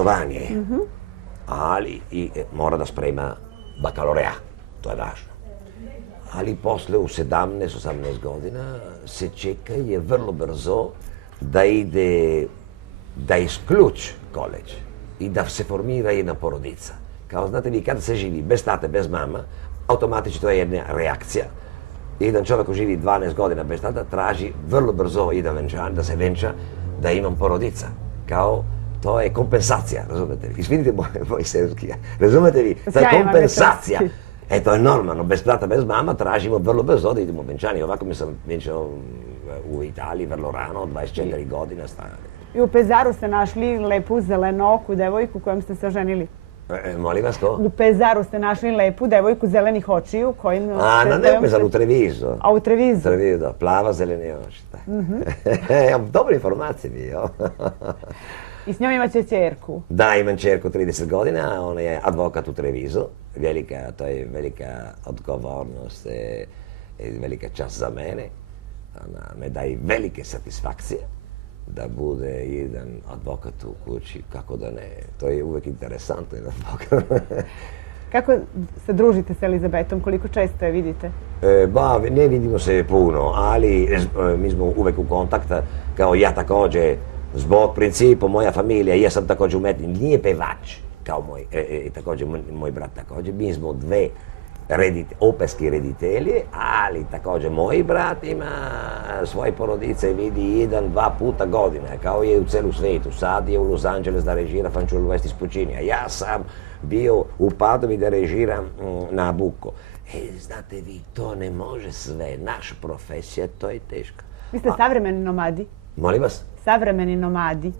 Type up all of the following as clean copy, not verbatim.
obrazovanje, ali i mora da sprema bakalaureat, to je važno. Ali posle u 17-18 godina se čeka je vrlo brzo da ide, da isključi koleđ i da se formira jedna porodica. Kao znate vi, kada se živi bez tate, bez mama, automatično to je jedna reakcija. Jedan čovjek koji živi 12 godina bez tata traži vrlo brzo jedan venčan, da se venča, da imam porodica. Kao, to je kompensacija, razumete vi? Izvinite moj srpski, razumete vi? To je kompensacija. E, to je normalno, bez tata, bez mama tražimo vrlo brzo da idemo venčani. Ovako mi sam venčao u Italiji vrlo rano, 24 godina stara. I u Pezaru ste našli lepu zelenoku devojku kojom ste se oženili? Molim vas to? U Pezaru ste našli lepu devojku zelenih očiju kojim... Ne u Pezaru, u Treviso. A u Treviso? Treviso, da, plava zeleni oči. Imam dobre informacije vi, jo. I s njom imate čerku? Da, imam čerku 30 godina, ona je advokat u Treviso. To je velika odgovornost i velika čast za mene. Ona me daje velike satisfakcije da bude jedan advokat u kući, kako da ne. To je uvijek interesantno, jedan advokat. Kako se družite s Elizabetom? Koliko često je vidite? Ne vidimo se puno, ali mi smo uvijek u kontaktu, kao ja također, zbog principa moja familija, ja sam također umetnik, nije pevač, kao također moj brat također. Mi smo dve operske reditelje, ali također moj brat ima svoje porodice, vidi dva puta godine, kao je u celu svijetu. Sad je u Los Angeles da režira Fanciullo West iz Puccinija. Ja sam bio u Padovi da režiram Nabucco. Znate vi, to ne može sve. Naša profesija, to je teško. Vi ste savremeni nomadi? Molim vas? Savremeni nomadi.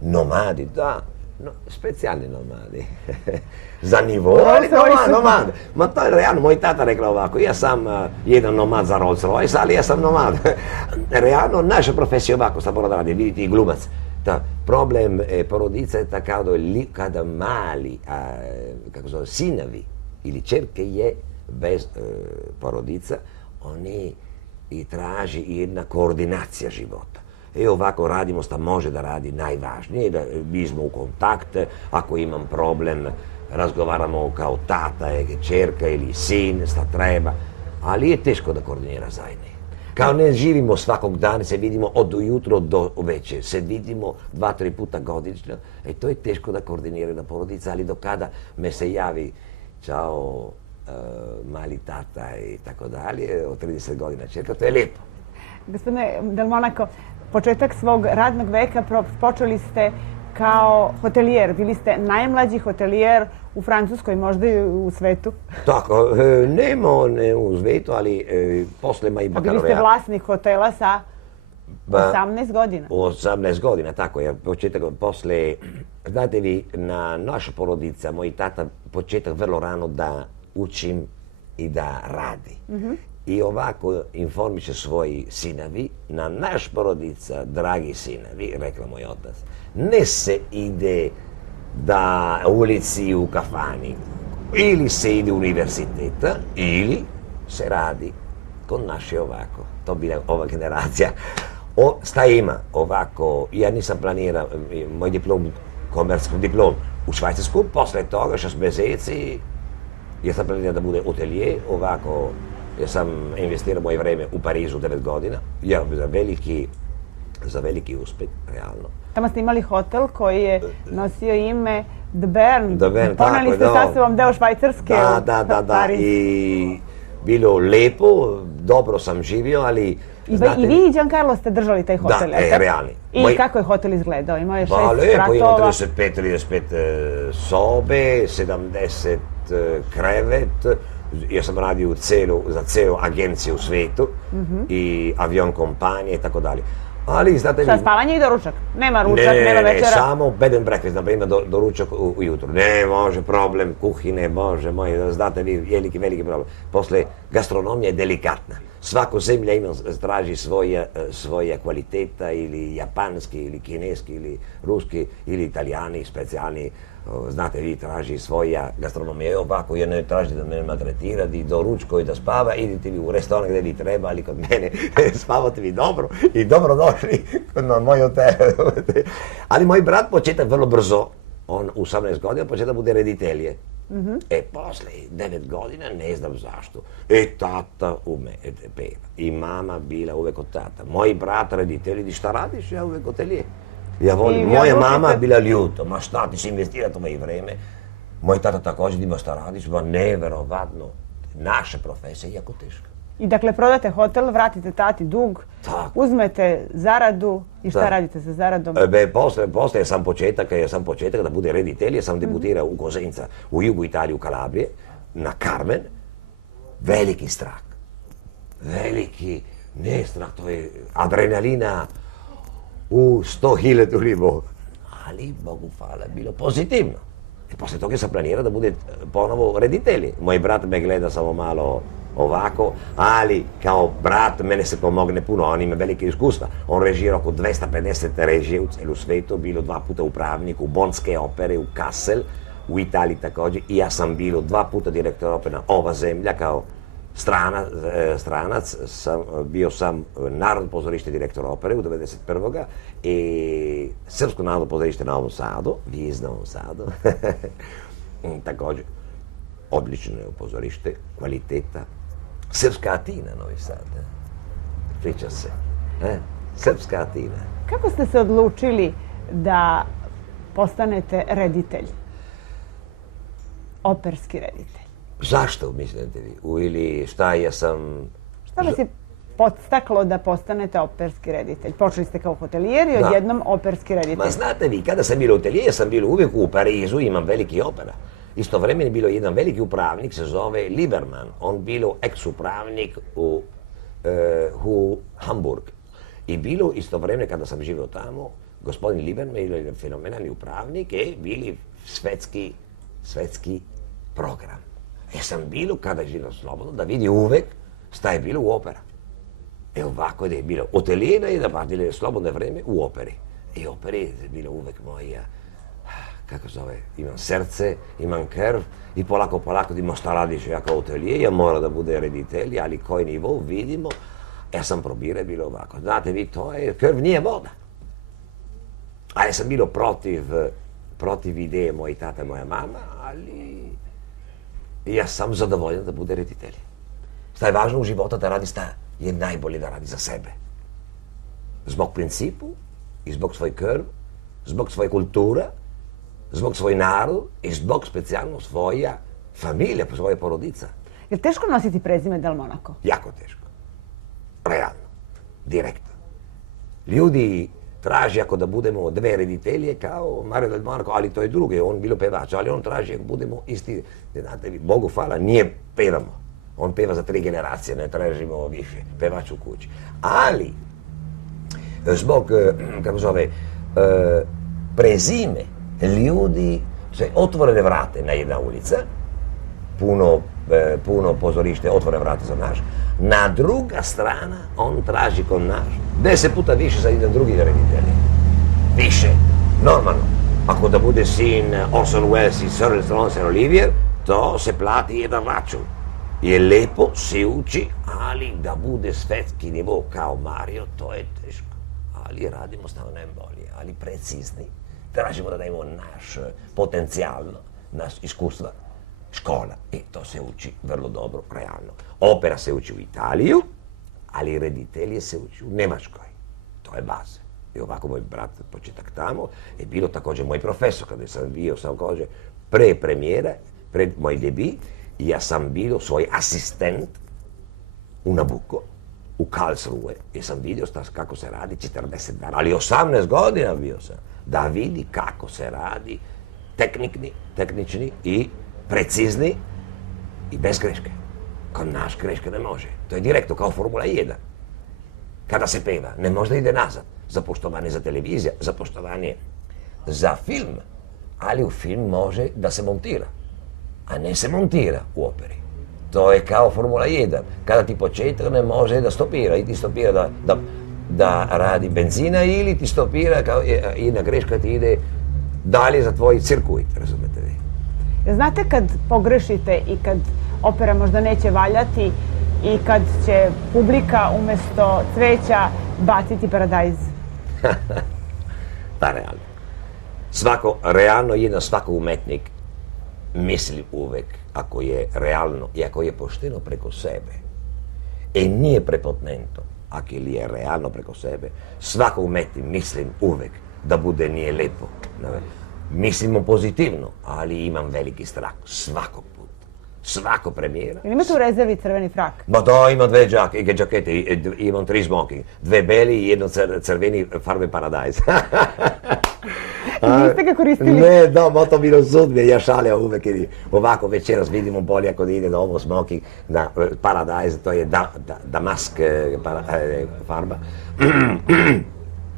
Nomadi, da. Specijalni nomadi. Za nivo, ali nomad. Ma to je realno, moj tata rekla ovako, ja sam jedan nomad za Rolls Royce, ali ja sam nomad. Realno, naša profesija ovako, sad mora da radi, vidite i glumac. Problem porodice je tako da kada mali, kako zove, sinovi ili čerke je bez porodica, oni i traži jedna koordinacija života. I ovako radimo šta može da radi najvažnije, da mi smo u kontakt, ako imam problem, razgovaramo kao tata, čerka ili sin, šta treba, ali je teško da koordinira zajedno. Kao ne živimo svakog dana, se vidimo od ujutro do večer, se vidimo 2-3 puta godišnje, i to je teško da koordinira na porodica, ali do kada me se javi, čao, mali tata i tako dalje, od 30 godina čerka, to je lijepo. Gospodine Del Monaco, početak svog radnog veka počeli ste kao hotelijer. Bili ste najmlađi hotelijer u Francuskoj, možda i u svetu. Tako, ne u svetu, ali posle ima i bakalaureat. Bili ste vlasnik hotela sa 18 godina. 18 godina, tako je. Početak posle, znate vi, na naša porodica, moj tata, početak vrlo rano da učim i da radi. I ovako informiše svoji sinovi, na naš porodica, dragi sinovi, rekla moj otac, ne se ide da ulici u kafani, ili se ide u univerziteta, ili se radi kod naše ovako. To bila ova generacija. Šta ima ovako, ja nisam planirao moj diplom, komerski diplom u Švajcarsku, posle toga 6 mjeseci, ja sam planirao da bude hotelier, ovako, ja sam investirao moje vreme u Parizu 9 godina, ja za veliki uspeh, realno. Tamo ste imali hotel koji je nosio ime The Bern. Poneli ste sa sobom deo Švajcarske u Pariz. I bilo lepo, dobro sam živio, ali... I vi i Giancarlo ste držali taj hotel? Da, realni. I kako je hotel izgledao? Imao je 6 spratova? Imao 35 sobe, 70 krevet. Ja sam radio za celu agenciju u svijetu i avion kompanije i tako dalje. Ali, znate Šta, spavanje i doručak? Nema ručak, nema večera? Ne, samo bed and breakfast, na primjer, doručak ujutru. Ne, može, problem, kuhine, bože moj, znate vi, veliki problem. Posle, gastronomija je delikatna. Svako zemlja traži svoje kvaliteta, ili japanski, ili kineski, ili ruski, ili italijani, specijalni. Znate, vi traži svoja gastronomija, ovako, ja ne traži da me maltretira, i do ručko i da spava, idite vi u restoran gdje vi treba, ali kod mene spavate vi dobro i dobro došli na moj hotel. Ali moj brat početak vrlo brzo, On u 18 godina počeo da bude reditelje. Posle 9 godina, ne znam zašto, tata peva. I mama bila uvek od tata. Moji brat reditelji, di šta radiš? Ja uvek atelije. Ja volim. Moja mama bila ljuta, ma šta ti si investirati u moje vreme. Moj tata također ima šta radiš, ma neverovatno. Naša profesija je jako teška. I dakle, prodate hotel, vratite tati dug, uzmete zaradu i šta radite sa zaradom? Posle sam početak da bude reditelj, ja sam debutirao u Cosenza, u jugu Italije, u Kalabrije, na Carmen. Veliki strah. Veliki, ne strah, to je adrenalina u 100.000 nivo. Ali, Bogu hvala, bilo pozitivno. I posle toga sam planirao da bude ponovo reditelj. Moj brat me gleda samo malo ovako, ali kao brat mene se pomogne puno, on ima velike iskustva. On režira oko 250 režije u celu svetu, bilo 2 puta upravnik u Bonske opere, u Kassel, u Italiji također. I ja sam bilo 2 puta direktor opere na Ova zemlja kao stranac. Bio sam Narodno pozorište direktor opere u 91. I Srpsko narodno pozorište na Novom Sadu, vi iz Novom Sadu. Također, odlično je pozorište, kvaliteta. Srpska Atina, Novi Sad. Priča se. Srpska Atina. Kako ste se odlučili da postanete reditelj? Operski reditelj. Zašto, mislite vi? Ili šta ja sam... Šta vas je podstaklo da postanete operski reditelj? Počeli ste kao hotelijer i odjednom operski reditelj. Ma znate vi, kada sam bio hotelijer, ja sam bio uvijek u Parizu, imam veliki opera. Istovremeno je bilo jedan veliki upravnik, se zove Lieberman. On bilo ex-upravnik u Hamburg. I bilo istovremeno, kada sam živio tamo, gospodin Lieberman je fenomenalni upravnik i bili svetski program. Ja sam bilo, kada je živio slobodno, da vidi uvek šta je bilo u opera. E ovako da je bilo hotelijera i da vadili slobodno vreme u operi. I operi je bilo uvek moja, kako zove, imam srce, imam krv i polako da šta radiš ja kao hotelijer, ja mora da bude reditelj, ali koji nivo vidimo, ja sam probirao bilo ovako. Znate vi, to je, krv nije voda. A ja sam bilo protiv ideje moje tata i moja mama, ali ja sam zadovoljan da bude reditelj. Šta je važno u životu da radi šta je najbolje da radi za sebe. Zbog principu i zbog svoj krv, zbog svoje kulture, zbog svoj narod i zbog specijalno svoja familija, svoja porodica. Je li teško nositi prezime Del Monaco? Jako teško. Realno. Direktno. Ljudi traži ako da budemo dve reditelje kao Mario Del Monaco, ali to je druge, on bilo pevač, ali on traži ako budemo isti. Znate, Bogu hvala, nije pevamo. On peva za 3 generacije, ne tražimo više, pevač u kući. Ali, zbog, kako zove, prezime, ljudi se otvorene vrate na jedna ulica, puno pozorište otvore vrate za naš, na druga strana on traži kod naš 10 puta više za jedan drugi reditelj. Više, normalno. Ako da bude sin Orson Welles i Cyril Stronsen Olivier, to se plati jedan račun. Je lepo, se uči, ali da bude svetski nivo kao Mario, to je teško. Ali radimo stavno najbolje, ali precizni. Tražimo da dajemo naš potencijal, naš iskustva, škola. I to se uči vrlo dobro, realno. Opera se uči u Italiju, ali reditelje se uči u Nemačkoj. To je baza. I ovako moj brat početak tamo je bilo također moj profesor, kada sam bio sam kaže pre premijera, pred moj debut, ja sam bio svoj asistent u Nabucco, u Karlsruhe, jer sam vidio kako se radi 40 dana, ali 18 godina bio sam, da vidi kako se radi tehnični i precizni i bez greške. Kod naš greške ne može. To je direktno kao Formula 1. Kada se peva, ne može da ide nazad. Za poštovanje za televizija, za poštovanje za film, ali u film može da se montira, a ne se montira u operi. To je kao Formula 1. Kada ti početak ne može da stopira, i ti stopira da radi benzina ili ti stopira kao jedna greška ti ide dalje za tvoj cirkuit, razumete vi? Znate kad pogrešite i kad opera možda neće valjati i kad će publika umjesto cveća baciti paradajz? Pa realno. Realno jedan svako umetnik misli uvek, ako je realno i ako je pošteno preko sebe i nije prepotentno, ako je realno preko sebe, svako umetnik mislim uvek da bude nije lepo. Mislimo pozitivno, ali imam veliki strah svakog puta. Svako premijera. Ili imate u rezervi crveni frak? Ma da, imam dve džakete, imam 3 smoking. 2 beli i jedno crveni farbe Paradise. Niste ga koristili? Ne, da, ma to bilo sudbje, ja šalio uvek i ovako večeras vidimo bolje ako ide da ovo smoking, da Paradise, to je damask farba.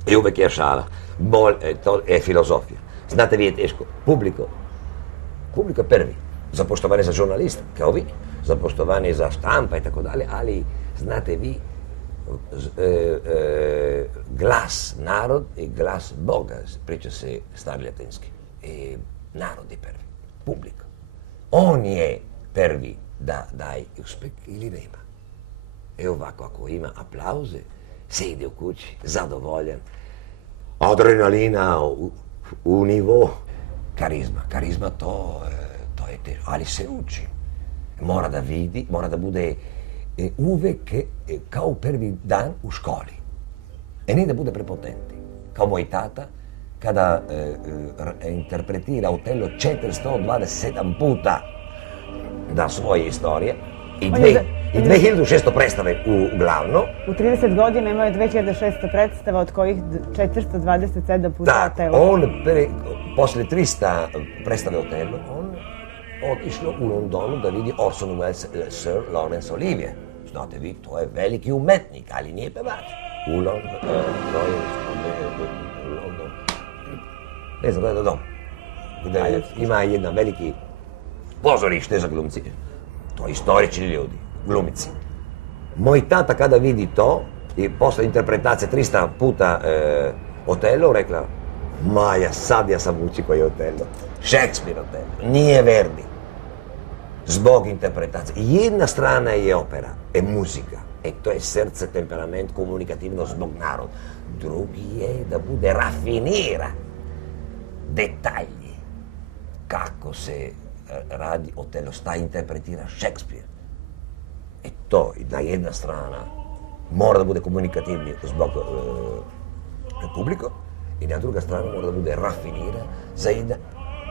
I uvek je šala. To je filozofija. Znate, vi je teško. Publiko je prvi. Za poštovanje za žurnalista, kao vi, za poštovanje za štampa i tako dalje, ali znate vi, glas narod i glas Boga, priča se stari latinski. Narod je prvi, publika. On je prvi da daje uspeh ili nema. Ovako, ako ima aplauze, sedi u kući, zadovoljan, adrenalina u nivo. Karizma to je teško, ali se uči. Mora da vidi, mora da bude uvek kao u prvi dan u školi. Nije da bude prepotentni. Kao moj tata, kada interpretira Otello 427 puta da svoje istorije i 2600 predstave u glavno. U 30 godina imao je 2600 predstava, od kojih 427 puta Otello. On, posle 300 predstave Otello, on otišlo u Londonu da vidi Orson Welles, Sir Laurence Olivier. Znate vi, to je veliki umetnik, ali nije pevač. U London, ne znam, da dom, gde ima jedna veliki pozorište za glumci. To je istorični ljudi, glumici. Moj tata kada vidi to i posle interpretacije 300 puta Otello, rekla, Maja, sad ja sam uči koji je Otello. Šekspir Otello, nije Verdi. Zbog interpretacije. Jedna strana je opera, muzika. To je srce, temperament, komunikativno zbog naroda. Drugi je da bude rafiniran. Detalji. Kako se radi Otello, šta interpretira Šekspir. To, jedna strana mora da bude komunikativni zbog publika i na druga strana mora da bude rafiniran za jedan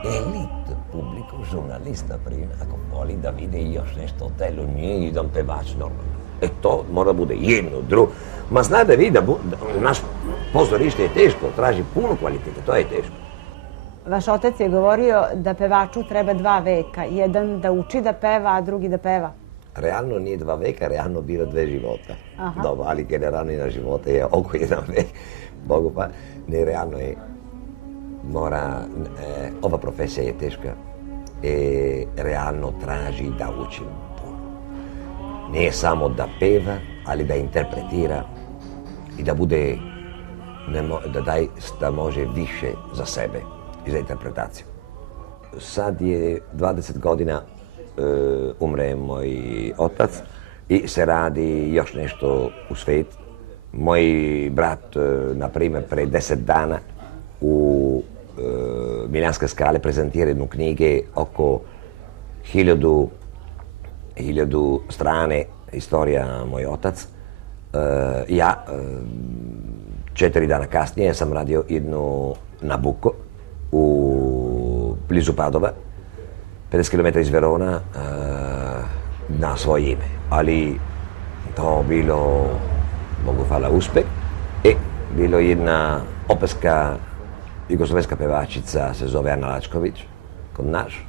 elit publiku, žurnalist, na primjer, ako voli da vide još nešto Otello, nije jedan pevač normalno. To mora da bude jedno, drugo. Ma znate vi da naš pozorište je teško, traži puno kvalitete, to je teško. Vaš otac je govorio da pevaču treba 2 veka, jedan da uči da peva, a drugi da peva. Realno nije 2 veka, realno bilo 2 života. Dobro, ali generalno na života je oko 1 vek. Bogu pa, ne, realno je, ova profesija je teška i realno traži da učim puno. Nije samo da peva, ali da interpretira i da bude, da može više za sebe i za interpretaciju. Sad je 20 godina umre moj otac i se radi još nešto u svijet. Moj brat, na primjer, pre 10 dana u Miljanske skale prezentira jednu knjige oko 1000 strane istorija moj otac. Ja 4 dana kasnije sam radio jednu Nabucco blizu Padova, 50 km iz Verona, na svoje ime. Ali to bilo, Bogu hvala, uspeh. I bilo jedna operska jugoslovenska pevačica, se zove Ana Lačković, kod naš,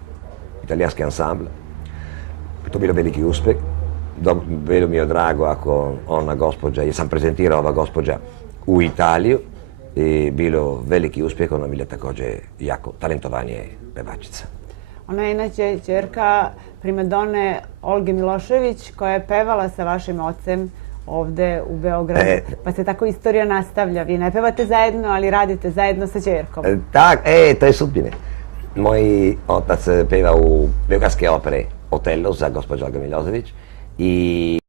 italijanski ansambl. To bilo veliki uspeh. Bilo mi je drago ako ona gospođa, jer sam prezentirao ova gospođa u Italiju i bilo veliki uspjeh, ona bila također jako talentovanje pevačica. Ona je inače ćerka primadone Olge Milošević koja je pevala sa vašim ocem ovde u Beogradu, pa se tako istorija nastavlja. Vi ne pevate zajedno, ali radite zajedno sa ćerkom. Tak, to je sudbine. Moj otac peva u beogradske opere Otello za gospođu Olga Milošević i